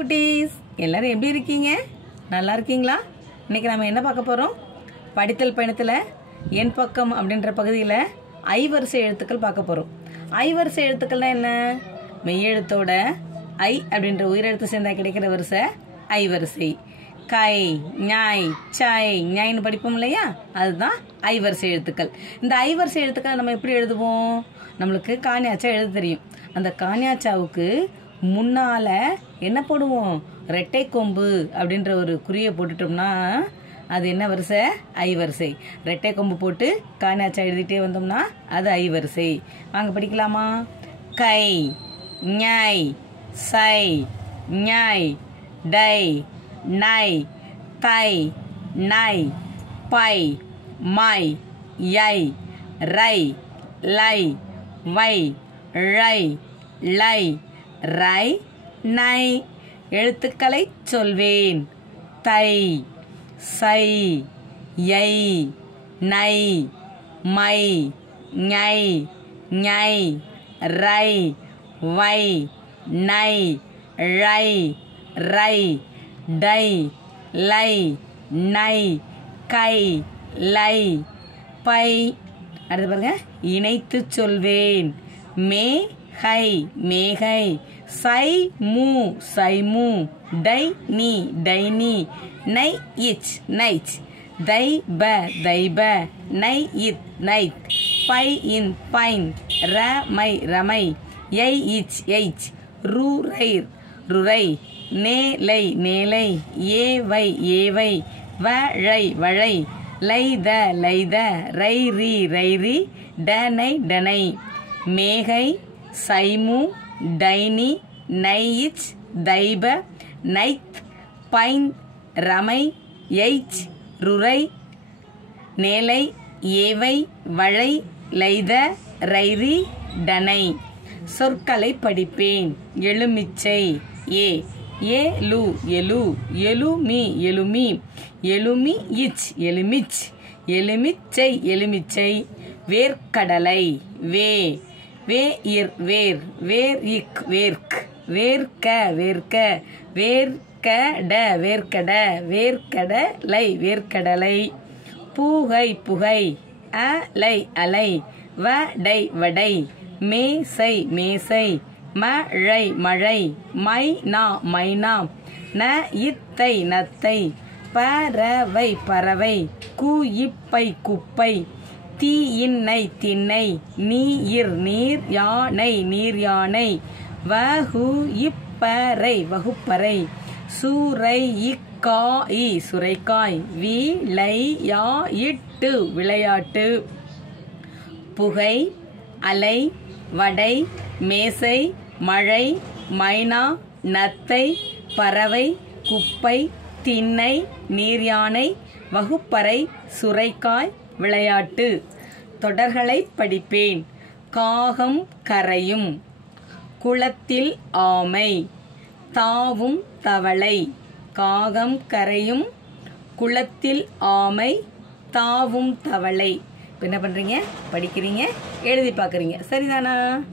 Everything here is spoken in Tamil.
குட்டீஸ் எல்லாரும் எப்படி இருக்கீங்க? நல்லா இருக்கீங்களா? இன்னைக்கு நம்ம என்ன பார்க்க போறோம்? படித்தல் பயணத்துல என் பக்கம் அப்படின்ற பகுதியில் ஐவரிசை எழுத்துக்கள் பார்க்க போறோம். ஐவரிசை எழுத்துக்கள்னா என்ன? மெய்யெழுத்தோட ஐ அப்படின்ற உயிரெழுத்து சேர்ந்தா கிடைக்கிற வரிசை ஐவரிசை. கை, ஞாய், சாய், ஞாயின்னு படிப்போம் இல்லையா? அதுதான் ஐவரிசை எழுத்துக்கள். இந்த ஐவரிசை எழுத்துக்களை நம்ம எப்படி எழுதுவோம்? நம்மளுக்கு காணியாச்சா எழுத தெரியும். அந்த காணியாச்சாவுக்கு முன்னால என்ன போடுவோம்? ரெட்டை கொம்பு அப்படின்ற ஒரு குறியை போட்டுட்டோம்னா அது என்ன வரிசை? ஐவரிசை. ரெட்டை கொம்பு போட்டு காணியாச்சா எழுதிட்டே வந்தோம்னா அது ஐவரிசை. வாங்க படிக்கலாமா? கை, ஞாய், சை, ஞாய், டை, நை, தை, நை, பை, மை, யை, ரை, லை, வை, ழை, லை, ரை, நை. எழுத்துக்களை சொல்வேன். தை, சை, யை, நை, மை, ஞை, ஞை, ரை, வை, நை, ழை, ரை, டை, லை, நை, கை, லை, பை. அடுத்து பாருங்க, இணைத்து சொல்வேன். மே, ஹை, மேகை, சை, மூ, சைமு, டை, நீ, டைனி, நை, இச், நைச், தை, ப, தைப, நை, இத், நைத், பை, இன், பைன், ர, மை, ரமை, யை, இச், எய்ச், ரு, ரை, ருரை, நே, லை, நேலை, ஏ, வை, ஏவை, வ, ழை, வழை, லைத, லைத, ரை, ரி, ரைரி, டனை, டனை, மேகை, சைமு, டைனி, நையிச், தைப, நைத், பைன், ரமை, எய்ச், ருரை, நேலை, ஏவை, வழை, லைத, ரைரி, டனை. சொற்களை படிப்பேன். எலுமிச்சை. ஏ, ஏலு, எலு, எலுமி, எலுமி, எலுமி, இச், எலுமிச், எலுமிச்சை, எலுமிச்சை. வேர்க்கடலை. வே, வே, இர், வேர், வேர், இக், வேர்க், வேர்க்க, வேர்க்க, வேர்க்கட, வேர்க்கட, வேர்க்கடலை, வேர்க்கடலை. பூகை, புகை, அலை, அலை, வடை, வடை, மேசை, மேசை, மழை, மழை, மைனா, மைனா, நத்தை, நத்தை, பறவை, பறவை, குயிப்பை, குப்பை, தீயின்னை, திண்ணை, நீர், நீர், யானை, நீர் யானை, வகுப்பறை, வகுப்பறை, சுரைக்காய், சுரைக்காய், விளையாட்டு, விளையாட்டு. புகை, அலை, வடை, மேசை, மழை, மைனா, நத்தை, பறவை, குப்பை, திண்ணை, நீர்யானை, வகுப்பறை, சுரைக்காய், விளையாட்டு. தொடர்களை படிப்பேன். காகம் கரையும். குளத்தில் ஆமை. தாவும் தவளை. காகம் கரையும், குளத்தில் ஆமை, தாவும் தவளை. இப்போ என்ன பண்ணுறீங்க? படிக்கிறீங்க, எழுதி பார்க்குறீங்க. சரிதானா?